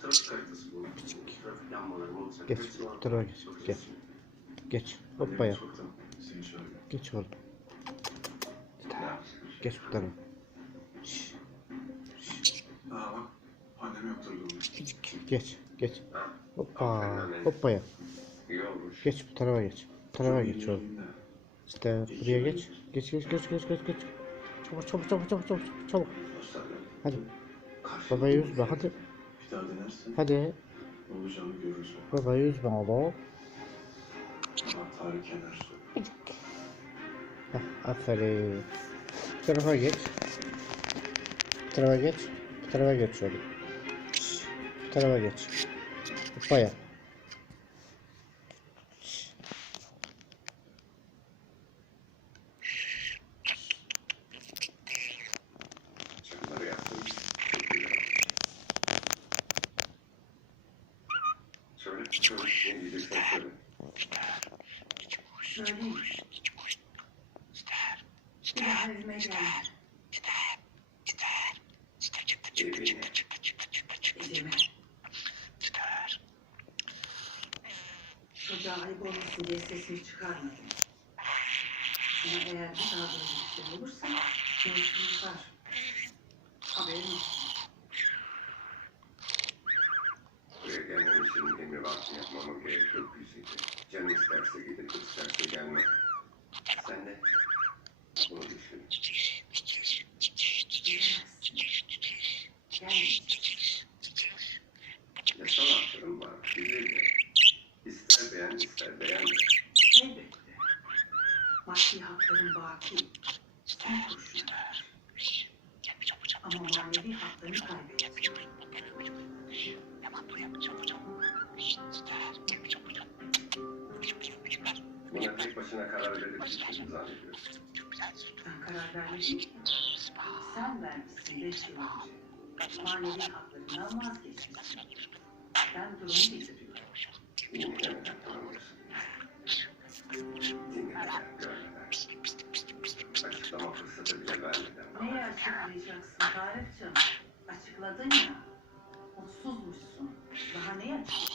Trafik haritası bu. Trafik lambaları, motosiklet. Geç, var. bu tarafa geç, geç. şimdi. Geç. Oğlum. Geç bu tarafa. Geç. Geç. Hoppa. İyi olmuş. Geç bu tarafa geç. Bu tarafa geç oğlum. İşte buraya geç. Geç geç geç geç geç geç. Çabuk çabuk çabuk çabuk çabuk çabuk. Hadi. Babayı üzme hadi. Bir daha denersen Hadi. ne olacağını. Babayı üzme oğlum. Anahtarı kenar su. Heh, aferin. Bu tarafa geç. Bu tarafa geç. Bu tarafa geç oğlum. Bu tarafa geç. Çakıları söyle. Ne diyeceksen söyle. Söyleyeyim. Bir daha evime gelme. Evine. Evime. Çocuğa ayıp olmasın diye sesini çıkarmadım. Ama eğer bir böyle şey olursa yıkar. Haberin olsun. Buraya için emri vakti yapmama gerek yok Güzide. Canın isterse gidip isterse gelme. Sen de bunu düşün. Yasal haklarım var. Güzide. İster beğen ister beğenme. Elbette. Maddi hakların baki. Sen kurşun. Ama manevi haklarını kaybediyorsun. Buna tek başına karar verebilirsin zannediyorsun. Ben karar vermedim. Sen vermişsin beş yıl önce. Manevi haklarından vazgeçmişsin. Ben durumu bildiriyorum. Dinlemeden duramıyorsun. Dinlemeden görmeden. Açıklama fırsatı bile vermeden. Neyi açıklayacaksın Tarık'cığım? Açıkladın ya. Mutsuzmuşsun. Daha neyi açıklayacaksın?